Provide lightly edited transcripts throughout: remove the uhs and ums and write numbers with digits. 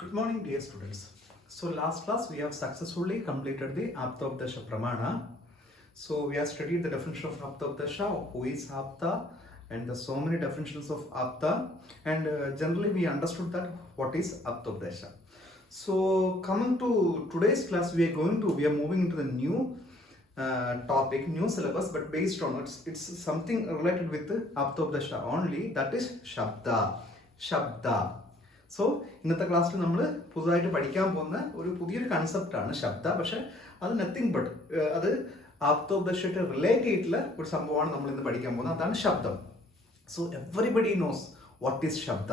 Good morning, dear students. So last class we have successfully completed the Aptopdasha Pramana. So we have studied the definition of Aptopdasha, who is Apta, and the so many definitions of Apta, and generally we understood that what is Aptopdasha. So coming to today's class, we are moving into the new topic, new syllabus, but based on it's something related with Aptopdasha only, that is Shabda. So ഇന്നത്തെ ക്ലാസ്സിൽ നമ്മൾ പുതുതായിട്ട് പഠിക്കാൻ പോകുന്ന പുതിയൊരു കൺസെപ്റ്റാണ് ശബ്ദ. പക്ഷെ അത് നത്തിങ് ബട്ട് അത് ആപ്തോപദേശമായിട്ട് റിലേറ്റ് ചെയ്തിട്ടുള്ള ഒരു സംഭവമാണ് നമ്മൾ ഇന്ന് പഠിക്കാൻ പോകുന്നത്. അതാണ് ശബ്ദം. So everybody knows what is ശബ്ദ.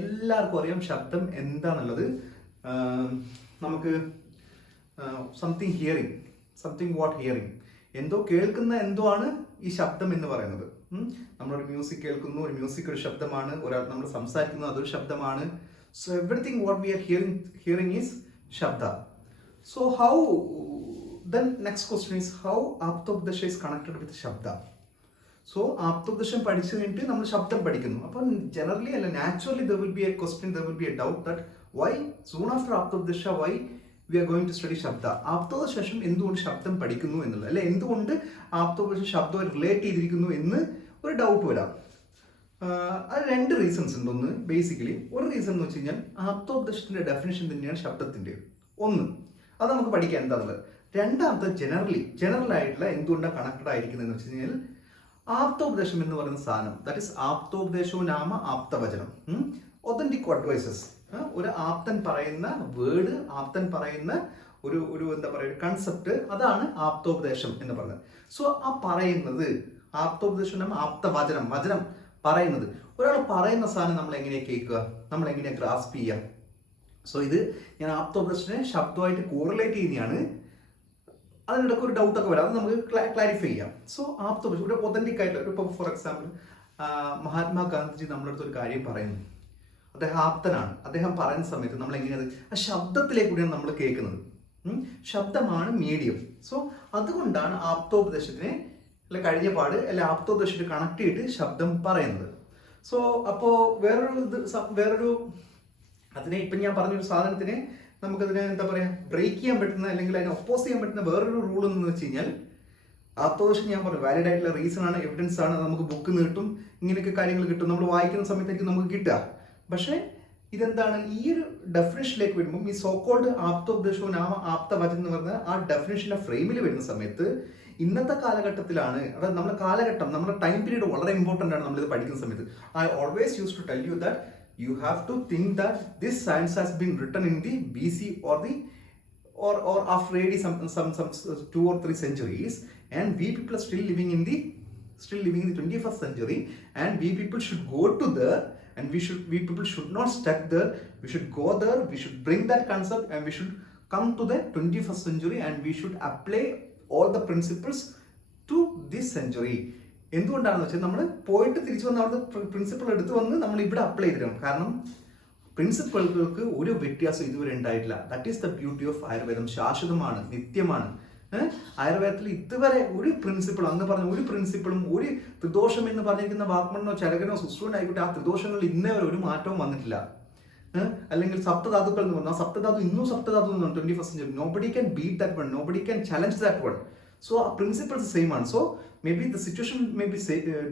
എല്ലാവർക്കും അറിയാം ശബ്ദം എന്താണെന്നുള്ളത്. നമുക്ക് something hearing, something what hearing, എന്തോ കേൾക്കുന്ന എന്തോ ആണ് ഈ ശബ്ദം എന്ന് പറയുന്നത്. നമ്മളൊരു മ്യൂസിക് കേൾക്കുന്നു, ഒരു മ്യൂസിക് ഒരു ശബ്ദമാണ്. ഒരാൾ നമ്മൾ സംസാരിക്കുന്നു, അതൊരു ശബ്ദമാണ്. So everything what we are hearing is Shabda. So how then next question is how Aptopadesha is connected with Shabda. So ആപ്തോപദേശം പഠിച്ചു കഴിഞ്ഞിട്ട് നമ്മൾ ശബ്ദം പഠിക്കുന്നു. അപ്പം ജനറലി അല്ല naturally there will be a question, there will be a doubt that why soon after Aptopadesha why we are going to study Shabda. Aptopadesha ശേഷം എന്തുകൊണ്ട് ശബ്ദം പഠിക്കുന്നു എന്നുള്ളത്, അല്ലെ എന്തുകൊണ്ട് ആപ്തോപദേശ ശബ്ദം റിലേറ്റ് ചെയ്തിരിക്കുന്നു എന്ന് ഒരു ഡൗട്ട് വരാം. അത് രണ്ട് റീസൺസ് ഉണ്ട്. ഒന്ന് ബേസിക്കലി ഒരു റീസൺ എന്ന് വെച്ച് കഴിഞ്ഞാൽ ആപ്തോപദേശത്തിന്റെ ഡെഫിനേഷൻ തന്നെയാണ് ശബ്ദത്തിന്റെ. ഒന്ന് അത് നമുക്ക് പഠിക്കാൻ എന്താണുള്ളത്. രണ്ടാമത്തെ ജനറൽ ആയിട്ടുള്ള എന്തുകൊണ്ടാണ് കണക്റ്റഡ് ആയിരിക്കുന്നത് എന്ന് വെച്ച് കഴിഞ്ഞാൽ ആപ്തോപദേശം എന്ന് പറയുന്ന സാധനം, ദാറ്റ് ഇസ് ആപ്തോപദേശവും നാമ ആപ്തവചനം, ഒതന്റിക് അഡ്വൈസസ്. ഒരു ആപ്തൻ പറയുന്ന വേർഡ്, ആപ്തൻ പറയുന്ന ഒരു എന്താ പറയുക കൺസെപ്റ്റ്, അതാണ് ആപ്തോപദേശം എന്ന് പറയുന്നത്. സോ ആ പറയുന്നത് ആപ്തോപദേശം ആപ്തവചനം, വചനം പറയുന്നത്, ഒരാൾ പറയുന്ന സാധനം നമ്മൾ എങ്ങനെയാണ് കേൾക്കുക, നമ്മൾ എങ്ങനെയാണ് ഗ്രാസ്പ് ചെയ്യുക. സോ ഇത് ഞാൻ ആപ്തോപദേശത്തിനെ ശബ്ദമായിട്ട് കോറിലേറ്റ് ചെയ്യുന്നതാണ്. അതിനിടയ്ക്ക് ഒരു ഡൗട്ടൊക്കെ വരാം, അത് നമുക്ക് ക്ലാരിഫൈ ചെയ്യാം. സോ ആപ്തോപദേശം ഒരു ഒതന്റിക് ആയിട്ടുള്ള, ഇപ്പോൾ ഫോർ എക്സാമ്പിൾ മഹാത്മാഗാന്ധിജി നമ്മുടെ അടുത്ത് ഒരു കാര്യം പറയുന്നു, അദ്ദേഹം ആപ്തനാണ്. അദ്ദേഹം പറയുന്ന സമയത്ത് നമ്മൾ എങ്ങനെയാണ് ആ ശബ്ദത്തിലേക്കൂടെയാണ് നമ്മൾ കേൾക്കുന്നത്. ശബ്ദമാണ് മീഡിയം. സോ അതുകൊണ്ടാണ് ആപ്തോപദേശത്തിനെ കഴിഞ്ഞ പാട് അല്ലെ ആപ്തോപദേശത്തെ കണക്ട് ചെയ്തിട്ട് ശബ്ദം പറയുന്നത്. സോ അപ്പോൾ വേറൊരു അതിനെ ഇപ്പം ഞാൻ പറഞ്ഞൊരു സാധനത്തിനെ നമുക്കതിനെ എന്താ പറയുക ബ്രേക്ക് ചെയ്യാൻ പറ്റുന്ന അല്ലെങ്കിൽ അതിനെ ഒപ്പോസ് ചെയ്യാൻ പറ്റുന്ന വേറൊരു റൂൾ എന്ന് വെച്ച് കഴിഞ്ഞാൽ ആപ്തോപദേശം ഞാൻ പറഞ്ഞു വാലിഡ് ആയിട്ടുള്ള റീസൺ ആണ്, എവിഡൻസ് ആണ്, നമുക്ക് ബുക്ക് കിട്ടും, ഇങ്ങനെയൊക്കെ കാര്യങ്ങൾ കിട്ടും, നമ്മൾ വായിക്കുന്ന സമയത്തേക്ക് നമുക്ക് കിട്ടുക. പക്ഷേ ഇതെന്താണ്, ഈ ഒരു ഡെഫിനേഷനിലേക്ക് വരുമ്പോൾ ഈ സോക്കോൾഡ് ആപ്തോപദേശവും നാമ ആപ്തവചനം എന്ന് പറഞ്ഞ ആ ഡെഫിനേഷന്റെ ഫ്രെയിമിൽ വരുന്ന സമയത്ത് ഇന്നത്തെ കാലഘട്ടത്തിലാണ്, അതായത് നമ്മുടെ കാലഘട്ടം, നമ്മുടെ ടൈം പീരീഡ് വളരെ ഇമ്പോർട്ടൻ്റ് ആണ് നമ്മളിത് പഠിക്കുന്ന സമയത്ത്. I always use to tell you that you have to think that this science has been written in the BC or after AD some 2 or 3 centuries, and we people are still living in the 21st century, and we people should go to there, and we people should not stuck there. We should go there, we should bring that concept, and we should come to the 21st century, and we should apply all the principles to this century. എന്തുകൊണ്ടാണെന്ന് വെച്ചാൽ നമ്മൾ പോയിട്ട് തിരിച്ചു വന്ന അവിടുത്തെ principle എടുത്ത് വന്ന് നമ്മൾ ഇവിടെ അപ്ലൈ ചെയ്തിരണം. കാരണം പ്രിൻസിപ്പിളുകൾക്ക് ഒരു വ്യത്യാസം ഇതുവരെ ഉണ്ടായിട്ടില്ല. That is the beauty of ആയുർവേദം. ശാശ്വതമാണ്, നിത്യമാണ്. ആയുർവേദത്തിൽ ഇതുവരെ ഒരു പ്രിൻസിപ്പിൾ, അന്ന് പറഞ്ഞ ഒരു പ്രിൻസിപ്പിളും, ഒരു ത്രിദോഷം എന്ന് പറഞ്ഞിരിക്കുന്ന വാക്മണ്ണോ ചരകനോ സുശ്രൂനോ ആയിക്കോട്ടെ, ആ ത്രിദോഷങ്ങളിൽ ഇന്നേ വരെ ഒരു മാറ്റവും വന്നിട്ടില്ല. അല്ലെങ്കിൽ സപ്തധാതുക്കൾ എന്ന് പറഞ്ഞാൽ സപ്തധാതു ഇന്നും സപ്തധാതു എന്ന് പറഞ്ഞു 21st century. Nobody can beat that one, nobody can challenge that one. So ആ പ്രിൻസിപ്പിൾസ് സെയിം ആണ്. So may be the situation may be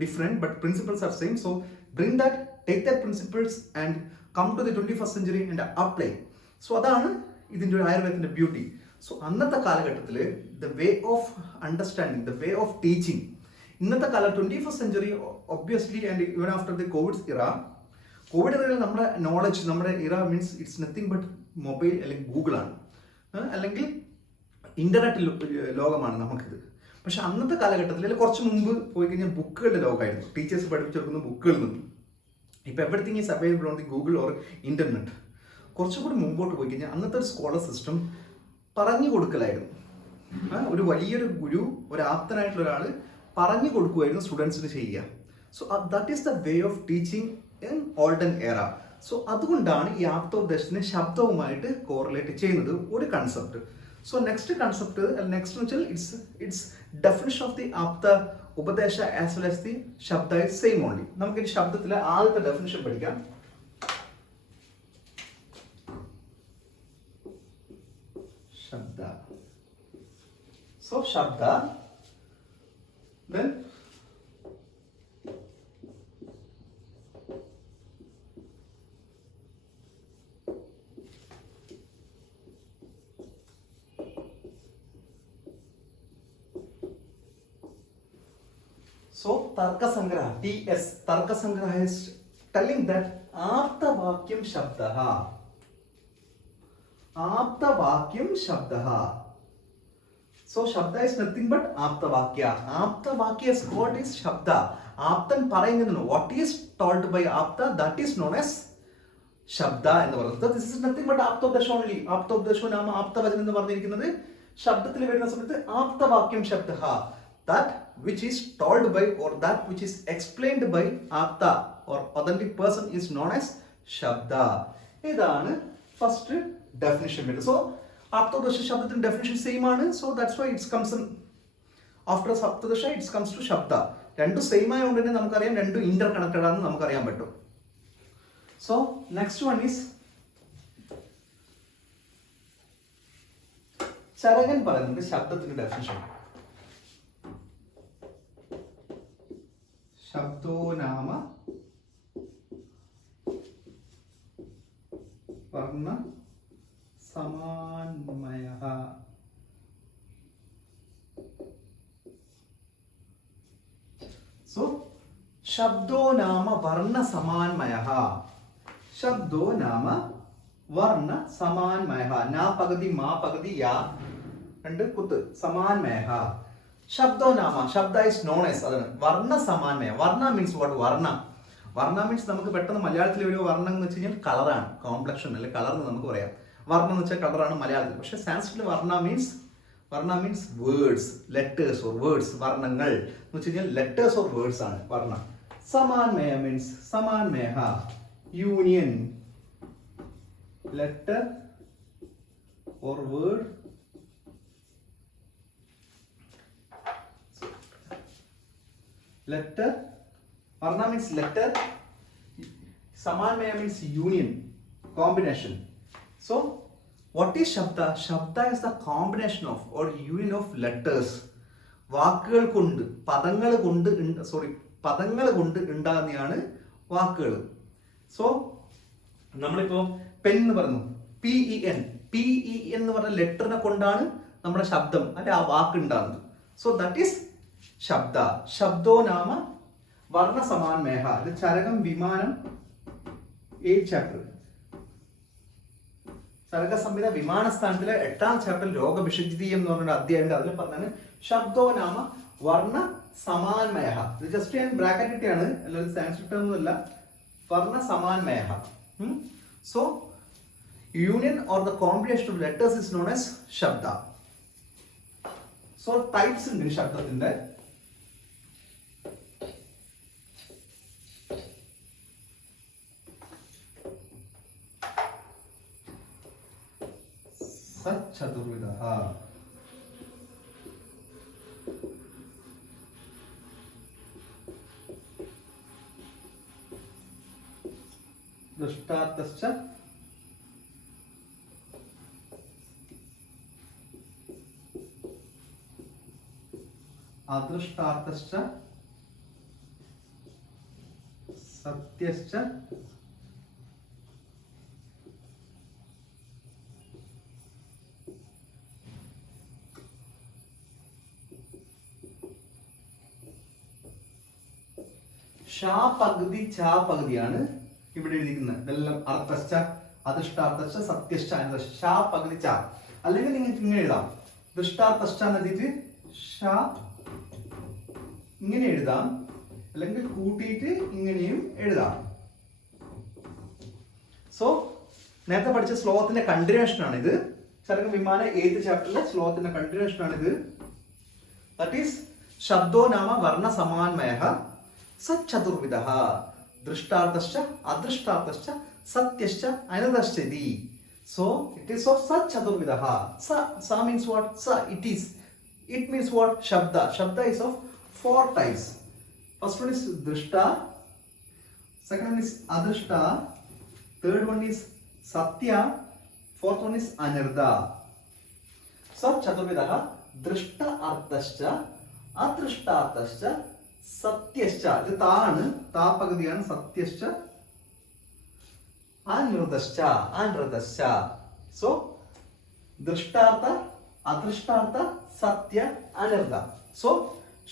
different, but principles are same. So bring that, take that principles and come to the 21st century and apply. So അതാണ് ഇതിൻ്റെ ഒരു ആയുർവേദത്തിന്റെ beauty. So അന്നത്തെ കാലഘട്ടത്തിൽ the way of understanding, the way of teaching, ഇന്നത്തെ കാലം 21st century obviously and even after the Covid ഇറയിൽ നമ്മുടെ knowledge, നമ്മുടെ ഇറ means it's nothing but mobile അല്ലെങ്കിൽ ഗൂഗിളാണ്, അല്ലെങ്കിൽ ഇന്റർനെറ്റ് ലോകമാണ് നമുക്കിത്. പക്ഷെ അന്നത്തെ കാലഘട്ടത്തിൽ അല്ലെങ്കിൽ കുറച്ച് മുമ്പ് പോയി കഴിഞ്ഞാൽ ബുക്കുകളുടെ ലോകമായിരുന്നു. ടീച്ചേഴ്സ് പഠിപ്പിച്ചെടുക്കുന്ന ബുക്കുകളിൽ നിന്നും ഇപ്പം everything is available on the Google or internet. കുറച്ചുകൂടി മുമ്പോട്ട് പോയി കഴിഞ്ഞാൽ അന്നത്തെ ഒരു സ്കോളർ സിസ്റ്റം പറഞ്ഞു കൊടുക്കലായിരുന്നു. ഒരു വലിയൊരു ഗുരു, ഒരു ആപ്തനായിട്ടുള്ള ഒരാൾ പറഞ്ഞു കൊടുക്കുമായിരുന്നു സ്റ്റുഡൻസിന് ചെയ്യുക. So that is the way of teaching in olden എറ. സോ അതുകൊണ്ടാണ് ഈ ആപ്തോപദേശത്തിനെ ശബ്ദവുമായിട്ട് കോറിലേറ്റ് ചെയ്യുന്നത് ഒരു concept. So next concept, next എന്ന് വെച്ചാൽ it's definition of the Aapda ഉപദേശ ആസ് വെൽ ആസ് ദി ശബ്ദ ഇസ് സെയിം ഓൺലി. നമുക്ക് ഈ ശബ്ദത്തിലെ ആദ്യത്തെ ഡെഫിനിഷൻ പഠിക്കാം. Shabda. So Shabda, then so Tarkasangraha, TS, Tarkasangraha is telling that Aptavakyam Shabdaha. Aptavakyam Shabdaha. So Shabda is nothing but Aptavakya. Aptavakya's what is Shabda? Aptan പറയുന്നതിന് what is told by Apta, that is known as Shabda എന്ന് പറയുന്നത്. This is nothing but Aptodasha only. Aptodasha നാമ ആപ്തവചനം എന്ന് പറഞ്ഞിരിക്കുന്നത് ശബ്ദത്തിൽ വരുന്ന സമയത്ത് ആപ്തവാക്യം ശബ്ദഃ, that which is told by or that which is explained by Apta or authentic person is known as Shabda. ഇതാണ് first definition വരുന്നത്. സോ ആപ്തദശ ശബ്ദത്തിന്റെ ഡെഫിനിഷൻ സെയിം ആണ്. So that's why it's comes after സപ്തദശ ഇറ്റ്സ് കംസ് ടു ശബ്ദ. രണ്ടും same ആയതുകൊണ്ട് തന്നെ നമുക്കറിയാം രണ്ടും ഇന്റർ കണക്റ്റഡ് ആണെന്ന് നമുക്കറിയാൻ പറ്റും. So next one is Charaka പറയുന്നുണ്ട് ശബ്ദത്തിന്റെ ഡെഫിനിഷൻ. ശബ്ദോ നാമ വർണ്ണ സമാന്മയഃ. So ശബ്ദോ നാമ വർണ്ണ സമാന്മയഃ. ശബ്ദോ നാമ വർണ്ണ സമാന്മയഃ. നാ പകുതി മാ പകുതി യാ രണ്ട് കുത്ത് സമാന്മയഃ. ശബ്ദോ നാമ ശബ്ദ ഇസ് നോൺ ആസ് അതാണ് വർണ്ണ സമാന്മയ. വർണ്ണ മീൻസ് വാട്ട്? വർണ്ണ. വർണ്ണ മീൻസ് നമുക്ക് പെട്ടെന്ന് മലയാളത്തിൽ ഒരു വർണ്ണം എന്ന് വെച്ച് കഴിഞ്ഞാൽ കളറാണ്, കോംപ്ലക്ഷൻ അല്ലെ കളർ എന്ന് നമുക്ക് പറയാം. വർണ്ണം എന്ന് വെച്ചാൽ കളറാണ് മലയാളത്തിൽ. പക്ഷെ സാൻസ്ക്രിറ്റിൽ വർണ്ണ means words, letters or words. വർണ്ണങ്ങൾ എന്ന് വെച്ച് കഴിഞ്ഞാൽ ലെറ്റേഴ്സ് ഓർ വേർഡ്സ് ആണ് വർണ്ണ. സമാന്മയ മീൻസ് സമാന്മയ union, letter or word. Letter, Varna means letter, Samanmaya means union, combination. So, what is Shabda? Shabda is the combination of or union of letters. വാക്കുകൾ കൊണ്ട് പദങ്ങൾ കൊണ്ട് ഉണ്ടാകുന്നതാണ് വാക്കുകൾ. സോ നമ്മളിപ്പോ പെൻ എന്ന് പറഞ്ഞു, PEN എന്ന് പറഞ്ഞ ലെറ്ററിനെ കൊണ്ടാണ് നമ്മുടെ ശബ്ദം അല്ലെ ആ വാക്ക് ഉണ്ടാകുന്നത്. സോ ദാറ്റ് ഈസ് ശബ്ദ. ശബ്ദോ നാമ വർണ്ണ സമാന്മയഃ. ഇത് ചരകം വിമാനം 8th ചാപ്റ്റർ. ചരക സംഹിത വിമാനസ്ഥാനത്തിലെ 8ാം ചാപ്റ്ററിൽ രോഗവിഷജിതീയം എന്ന് പറഞ്ഞ അധ്യായം അതിൽ പറഞ്ഞാണ് ശബ്ദോ നാമ വർണ്ണ സമാന്മയഃ. ഇത് ജസ്റ്റ് ഞാൻ ബ്രാക്കറ്റ് ഇട്ടാണ്, അല്ലാതെ സാൻസ്ക്രിറ്റ് ഒന്നുമല്ല. വർണ്ണ സമാന്മയഃ. So union or the combination of letters is known as Shabda. So types ഉണ്ട് ശബ്ദത്തിന്റെ. ചതുർവിധഃ. ദൃഷ്ടാന്തശ്ച അദൃഷ്ടാന്തശ്ച സത്യശ്ച ഷാ പകുതി ചാ പകുതിയാണ് ഇവിടെ എഴുതിക്കുന്നത്. ഇതെല്ലാം അർത്ഥശ്ച അദൃഷ്ടാർത്ഥശ്ച സത്യശ്ച അനർത്ഥശ്ച. ഷാ പകുതി ചാ. അല്ലെങ്കിൽ നിങ്ങൾക്ക് ഇങ്ങനെ എഴുതാം, ദൃഷ്ടാർത്ഥശ്ച എന്നെഴുതിയിട്ട് ഷാ ഇങ്ങനെ എഴുതാം, അല്ലെങ്കിൽ കൂട്ടിയിട്ട് ഇങ്ങനെയും എഴുതാം. സോ നേരത്തെ പഠിച്ച ശ്ലോകത്തിന്റെ കണ്ടിന്യൂഷൻ ആണ് ഇത്. ചരക വിമാന 8th ചാപ്റ്ററിലെ ശ്ലോകത്തിന്റെ കണ്ടിന്യൂഷൻ ആണ് ഇത്. ദാറ്റ് ഈസ് ശബ്ദോ നാമ വർണ്ണ സമാന്മയഃ സച്ചതുർവിധഃ ദൃഷ്ടാർത്ഥശ്ച അദൃഷ്ടാർത്ഥശ്ച സത്യശ്ച അനർത്ഥശ്ചതി. So it is of സച്ചതുർവിധഃ. Sa means what? Sa it means what? Shabda. Shabda is of 4 types. First one is drishta, second one is adrishta, third one is satya, fourth one is anartha. So ചതുർവിധഃ ദൃഷ്ട അർത്ഥശ്ച അദൃഷ്ടാർത്ഥശ്ച സത്യശ്ച. ഇത് താണ്, താ പകുതിയാണ്, സത്യശ്ച അനൃതശ്ച അനൃതശ്ച. സോ ദൃഷ്ടാർത്ഥ അദൃഷ്ടാർത്ഥ സത്യ അനർഥ. So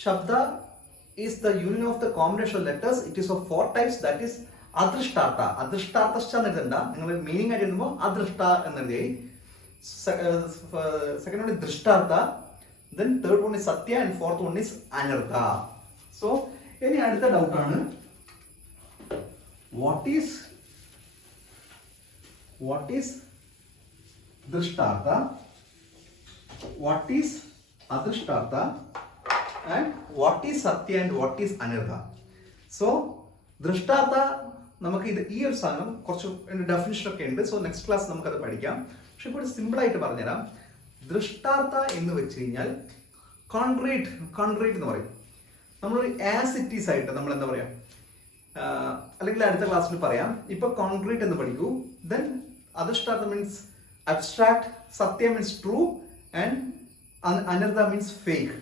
Shabda is the union of the combination of letters. It is of 4 types, that is adrishtartha. Adrishtarthascha എന്ന് എഴുതണ്ട, നിങ്ങൾ മീനിങ് ആയിട്ട് എഴുതുമ്പോൾ അദൃഷ്ട എന്ന് എഴുതി. Second one is drishthartha, then third one is satya, and fourth one is anartha. So ഇനി അടുത്ത doubt ആണ്, what is drishthartha, what is adrishtartha, and what is satya and what is anartha. So ദൃഷ്ടാർത്ഥ നമുക്ക് ഇത് ഈ ഒരു സാധനം കുറച്ച് definition ഒക്കെ ഉണ്ട്. സോ നെക്സ്റ്റ് ക്ലാസ് നമുക്കത് പഠിക്കാം. പക്ഷെ ഇപ്പോൾ സിമ്പിൾ ആയിട്ട് പറഞ്ഞുതരാം. ദൃഷ്ടാർത്ഥ എന്ന് വെച്ച് കഴിഞ്ഞാൽ കോൺക്രീറ്റ് എന്ന് പറയും. നമ്മളൊരു ആസ് ഇറ്റ് ഈസ് ആയിട്ട് നമ്മൾ എന്താ പറയാ, അല്ലെങ്കിൽ അടുത്ത ക്ലാസ്സിൽ പറയാം. ഇപ്പൊ കോൺക്രീറ്റ് എന്ന് പഠിക്കൂ. ദെൻ അദൃഷ്ടാർത്ഥ മീൻസ് അബ്സ്ട്രാക്ട്, സത്യ മീൻസ് ട്രൂ, ആൻഡ് അനർഥ മീൻസ് ഫേക്ക്.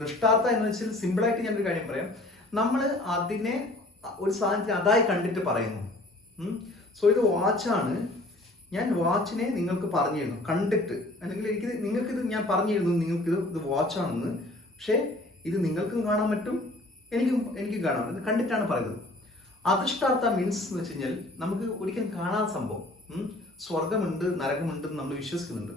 ദൃഷ്ടാർത്ഥ എന്ന് വെച്ചാൽ സിമ്പിളായിട്ട് ഞാനൊരു കാര്യം പറയാം. നമ്മൾ അതിനെ ഒരു സാധനത്തിന് അതായി കണ്ടിട്ട് പറയുന്നു. സോ ഇത് വാച്ചാണ്, ഞാൻ വാച്ചിനെ നിങ്ങൾക്ക് പറഞ്ഞു തരുന്നു കണ്ടിട്ട്, അല്ലെങ്കിൽ നിങ്ങൾക്കിത് ഞാൻ പറഞ്ഞു തരുന്നു, ഇത് വാച്ചാണെന്ന്. പക്ഷേ ഇത് നിങ്ങൾക്കും കാണാൻ പറ്റും, എനിക്കും കാണാൻ പറ്റും, കണ്ടിട്ടാണ് പറയുന്നത്. അദൃഷ്ടാർത്ഥ മീൻസ് എന്ന് വെച്ച് കഴിഞ്ഞാൽ നമുക്ക് ഒരിക്കലും കാണാത്ത സംഭവം. സ്വർഗമുണ്ട് നരകമുണ്ട് നമ്മൾ വിശ്വസിക്കുന്നുണ്ട്.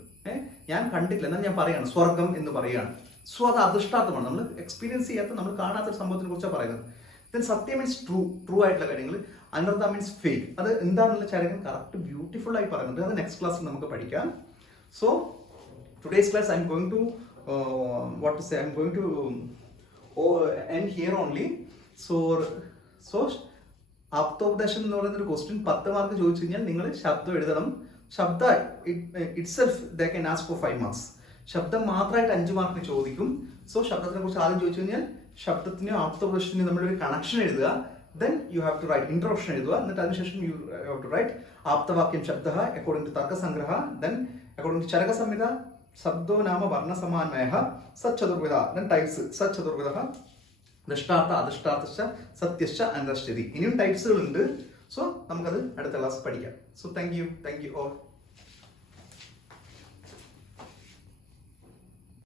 ഞാൻ കണ്ടിട്ടില്ല, എന്നാൽ ഞാൻ പറയാണ് സ്വർഗം എന്ന് പറയാണ്. സോ അത് അദൃഷ്ടാർത്ഥമാണ്, നമ്മൾ എക്സ്പീരിയൻസ് ചെയ്യാത്ത, നമ്മൾ കാണാത്ത സംഭവത്തിനെ കുറിച്ചാണ് പറയുന്നത്. ദെൻ സത്യം മീൻസ് ട്രൂ ആയിട്ടുള്ള കാര്യങ്ങൾ. അനർഥ മീൻസ് ഫേക്ക്. അത് എന്താണെന്നുള്ള കാര്യം കറക്റ്റ് ബ്യൂട്ടിഫുൾ ആയി പറയുന്നുണ്ട്. അത് നെക്സ്റ്റ് ക്ലാസ്സിൽ നമുക്ക് പഠിക്കാം. So today's class I am going to end here only. So ആപ്തോപദേശം എന്ന് പറയുന്ന ഒരു ക്വസ്റ്റ്യൻ 10 മാർക്ക് ചോദിച്ചു കഴിഞ്ഞാൽ നിങ്ങൾ ശബ്ദം എഴുതണം. ശബ്ദ itself they can ask for 5 marks. ശബ്ദം മാത്രമായിട്ട് 5 മാർക്കിന് ചോദിക്കും. സോ ശബ്ദത്തിനെ കുറിച്ച് ആദ്യം ചോദിച്ചു കഴിഞ്ഞാൽ ശബ്ദത്തിനും ആപ്തോപദേശത്തിനും തമ്മിലൊരു കണക്ഷൻ എഴുതുക. Then you have to write introduction എഴുതുക. എന്നിട്ട് അതിനുശേഷം you have to write ആപ്തവാക്യം ശബ്ദഃ according to തർക്കസംഗ്രഹ. Then according to Charaka Samhita ശബ്ദോ നാമ വർണ്ണസമാന്വയഃ സച്ചതുർവിധ. Then types സച്ചതുർവിധഃ ദൃഷ്ടാർത്ഥ അദൃഷ്ടാർത്ഥശ്ച സത്യശ്ച അനർഥശ്ച. ഇനിയും ടൈപ്സുകൾ ഉണ്ട്. സോ നമുക്കത് അടുത്ത ക്ലാസ് പഠിക്കാം. So thank you all.